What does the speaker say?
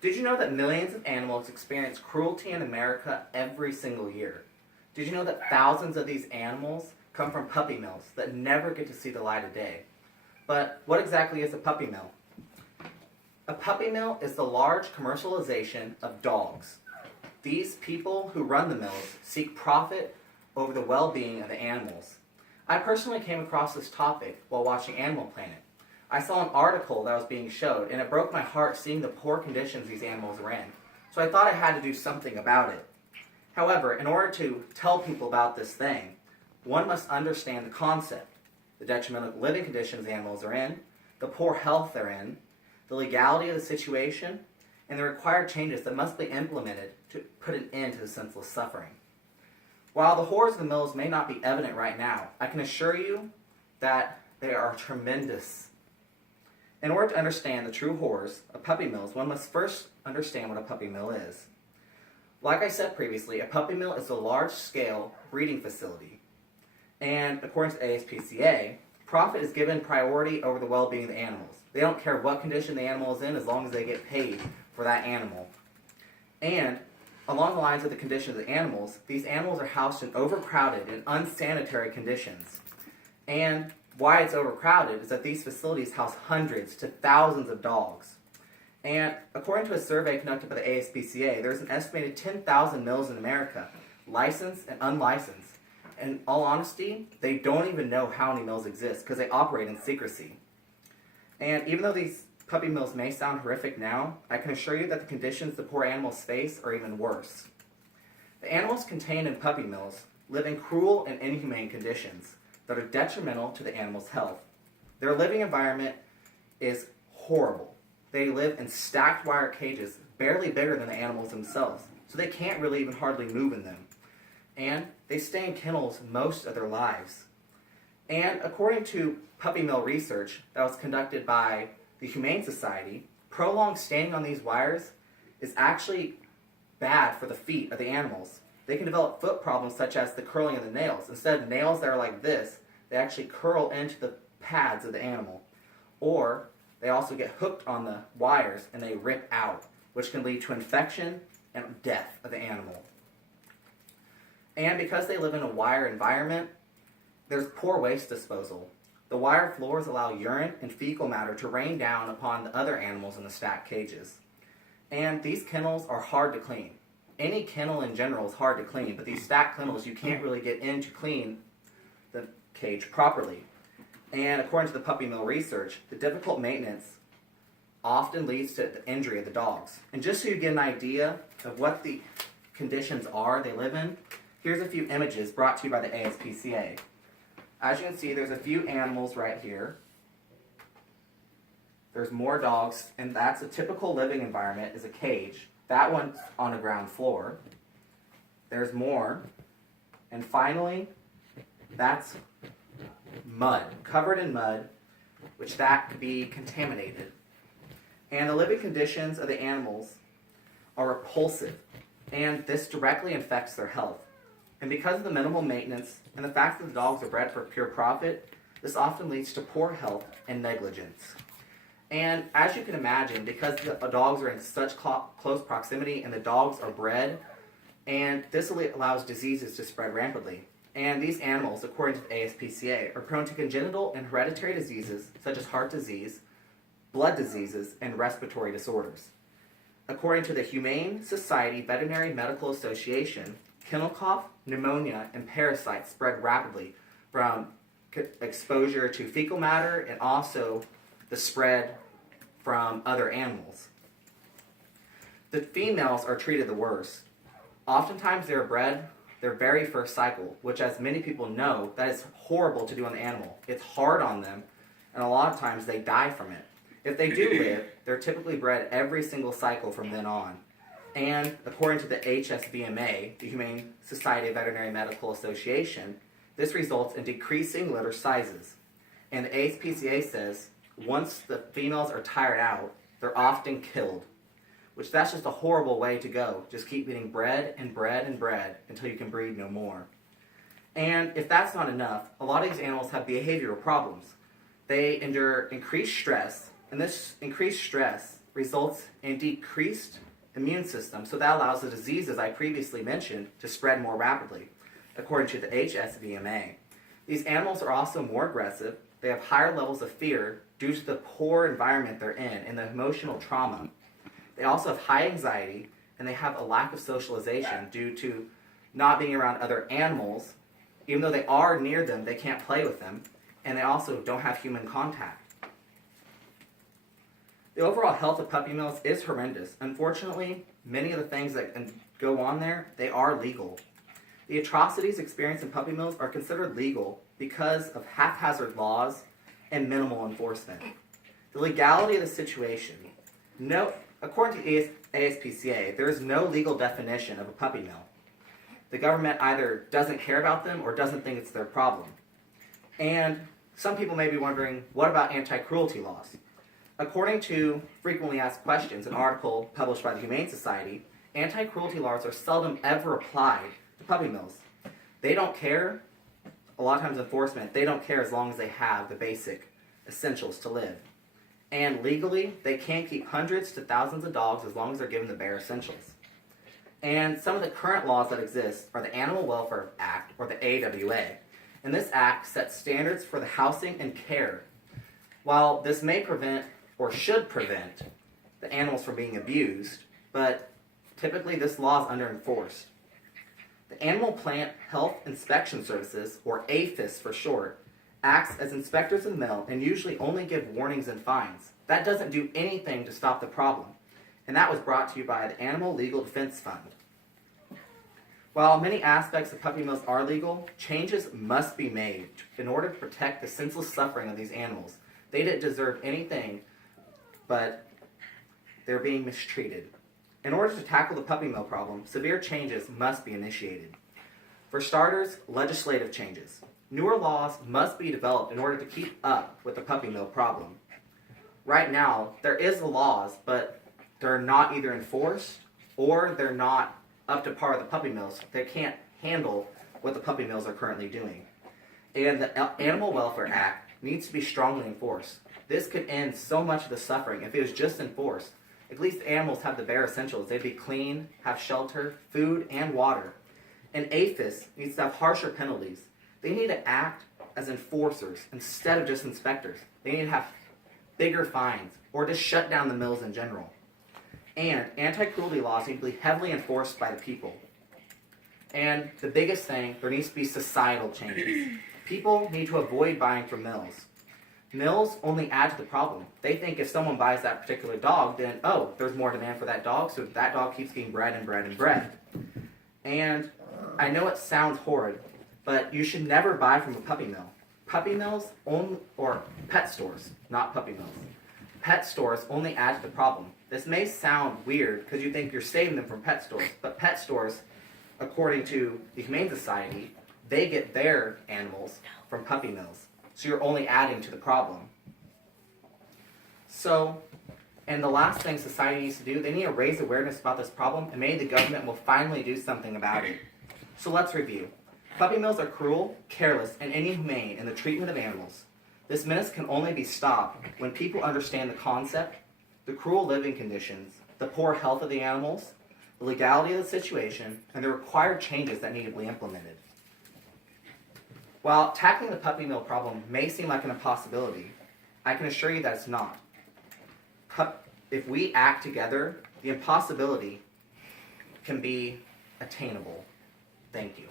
Did you know that millions of animals experience cruelty in America every single year? Did you know that thousands of these animals come from puppy mills that never get to see the light of day? But what exactly is a puppy mill? A puppy mill is the large commercialization of dogs. These people who run the mills seek profit over the well-being of the animals. I personally came across this topic while watching Animal Planet. I saw an article that was being showed, and it broke my heart seeing the poor conditions these animals are in. So I thought I had to do something about it. However, in order to tell people about this thing, one must understand the concept, the detrimental living conditions animals are in, the poor health they're in, the legality of the situation, and the required changes that must be implemented to put an end to the senseless suffering. While the horrors of the mills may not be evident right now, I can assure you that they are tremendous. In order to understand the true horrors of puppy mills, one must first understand what a puppy mill is. Like I said previously, a puppy mill is a large-scale breeding facility. And according to ASPCA, profit is given priority over the well-being of the animals. They don't care what condition the animal is in as long as they get paid for that animal. And along the lines of the condition of the animals, these animals are housed in overcrowded and unsanitary conditions. And why it's overcrowded is that these facilities house hundreds to thousands of dogs. And according to a survey conducted by the ASPCA, there's an estimated 10,000 mills in America, licensed and unlicensed. In all honesty, they don't even know how many mills exist because they operate in secrecy. And even though these puppy mills may sound horrific now, I can assure you that the conditions the poor animals face are even worse. The animals contained in puppy mills live in cruel and inhumane conditions that are detrimental to the animal's health. Their living environment is horrible. They live in stacked wire cages, barely bigger than the animals themselves, so they can't really even hardly move in them. And they stay in kennels most of their lives. And according to puppy mill research that was conducted by the Humane Society, prolonged standing on these wires is actually bad for the feet of the animals. They can develop foot problems such as the curling of the nails. Instead of nails that are like this, they actually curl into the pads of the animal. Or they also get hooked on the wires and they rip out, which can lead to infection and death of the animal. And because they live in a wire environment, there's poor waste disposal. The wire floors allow urine and fecal matter to rain down upon the other animals in the stacked cages. And these kennels are hard to clean. Any kennel in general is hard to clean, but these stacked kennels, you can't really get in to clean the cage properly. And according to the puppy mill research, the difficult maintenance often leads to the injury of the dogs. And just so you get an idea of what the conditions are they live in, here's a few images brought to you by the ASPCA. As you can see, there's a few animals right here. There's more dogs, and that's a typical living environment, is a cage. That one's on a ground floor. There's more. And finally, that's mud, covered in mud, which that could be contaminated. And the living conditions of the animals are repulsive, and this directly affects their health. And because of the minimal maintenance and the fact that the dogs are bred for pure profit, this often leads to poor health and negligence. And as you can imagine, because the dogs are in such close proximity and the dogs are bred, and this allows diseases to spread rampantly. And these animals, according to the ASPCA, are prone to congenital and hereditary diseases such as heart disease, blood diseases, and respiratory disorders. According to the Humane Society Veterinary Medical Association, kennel cough, pneumonia, and parasites spread rapidly from exposure to fecal matter and also the spread from other animals. The females are treated the worst. Oftentimes they're bred their very first cycle, which, as many people know, that is horrible to do on the animal. It's hard on them, and a lot of times they die from it. If they do live, they're typically bred every single cycle from then on. And according to the HSVMA, the Humane Society of Veterinary Medical Association, this results in decreasing litter sizes. And the ASPCA says once the females are tired out, they're often killed, which that's just a horrible way to go. Just keep getting bred and bred and bred until you can breed no more. And if that's not enough, a lot of these animals have behavioral problems. They endure increased stress, and this increased stress results in decreased immune system, so that allows the diseases I previously mentioned to spread more rapidly, according to the HSVMA. These animals are also more aggressive, they have higher levels of fear due to the poor environment they're in and the emotional trauma. They also have high anxiety, and they have a lack of socialization due to not being around other animals. Even though they are near them, they can't play with them, and they also don't have human contact. The overall health of puppy mills is horrendous. Unfortunately, many of the things that go on there, they are legal. The atrocities experienced in puppy mills are considered legal because of haphazard laws and minimal enforcement. The legality of the situation. According to ASPCA, there is no legal definition of a puppy mill. The government either doesn't care about them or doesn't think it's their problem. And some people may be wondering, what about anti-cruelty laws? According to Frequently Asked Questions, an article published by the Humane Society, anti-cruelty laws are seldom ever applied to puppy mills. They don't care, a lot of times enforcement, they don't care as long as they have the basic essentials to live. And legally, they can keep hundreds to thousands of dogs as long as they're given the bare essentials. And some of the current laws that exist are the Animal Welfare Act, or the AWA. And this act sets standards for the housing and care. While this may prevent, or should prevent, the animals from being abused, but typically this law is under-enforced. The Animal Plant Health Inspection Services, or APHIS for short, acts as inspectors of the mill and usually only give warnings and fines. That doesn't do anything to stop the problem. And that was brought to you by the Animal Legal Defense Fund. While many aspects of puppy mills are legal, changes must be made in order to protect the senseless suffering of these animals. They didn't deserve anything, but they're being mistreated. In order to tackle the puppy mill problem, severe changes must be initiated. For starters, legislative changes. Newer laws must be developed in order to keep up with the puppy mill problem. Right now, there is the laws, but they're not either enforced or they're not up to par with the puppy mills. They can't handle what the puppy mills are currently doing. And the Animal Welfare Act needs to be strongly enforced. This could end so much of the suffering if it was just enforced. At least the animals have the bare essentials. They'd be clean, have shelter, food, and water. And APHIS needs to have harsher penalties. They need to act as enforcers instead of just inspectors. They need to have bigger fines or just shut down the mills in general. And anti-cruelty laws need to be heavily enforced by the people. And the biggest thing, there needs to be societal changes. People need to avoid buying from mills. Mills only add to the problem. They think if someone buys that particular dog, then, oh, there's more demand for that dog, so that dog keeps getting bred and bred and bred. And I know it sounds horrid, but you should never buy from a puppy mill. Puppy mills, or pet stores, not puppy mills. Pet stores only add to the problem. This may sound weird because you think you're saving them from pet stores, but pet stores, according to the Humane Society, they get their animals from puppy mills. So you're only adding to the problem. So, and the last thing society needs to do, they need to raise awareness about this problem, and maybe the government will finally do something about it. So let's review. Puppy mills are cruel, careless, and inhumane in the treatment of animals. This menace can only be stopped when people understand the concept, the cruel living conditions, the poor health of the animals, the legality of the situation, and the required changes that need to be implemented. While tackling the puppy mill problem may seem like an impossibility, I can assure you that it's not. If we act together, the impossibility can be attainable. Thank you.